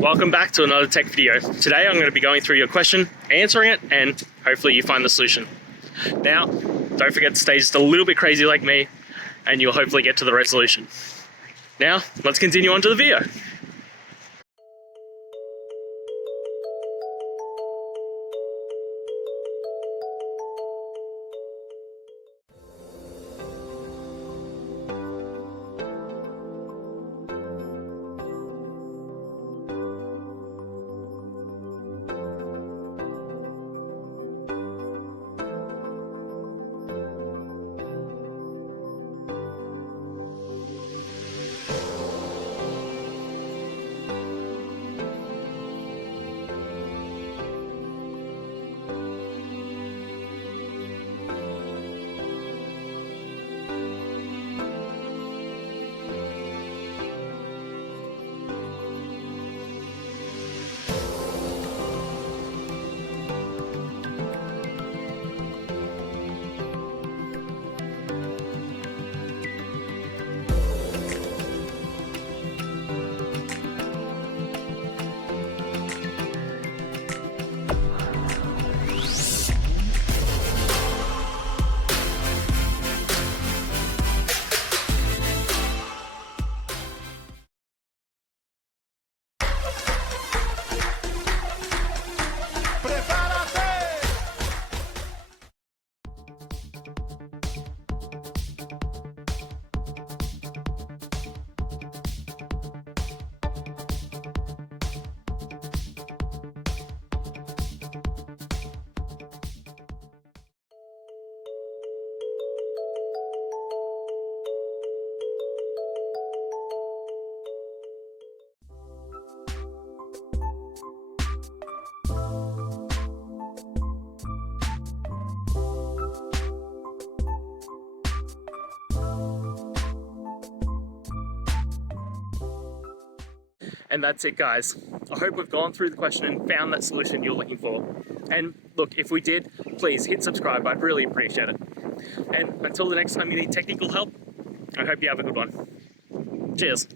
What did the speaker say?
Welcome back to another tech video. Today I'm going to be going through your question, answering it, and hopefully you find the solution. Now, don't forget to stay just a little bit crazy like me, and you'll hopefully get to the resolution. Now, let's continue on to the video. And that's it, guys. I hope we've gone through the question and found that solution you're looking for. And look, if we did, please hit subscribe. I'd really appreciate it. And until the next time you need technical help, I hope you have a good one. Cheers.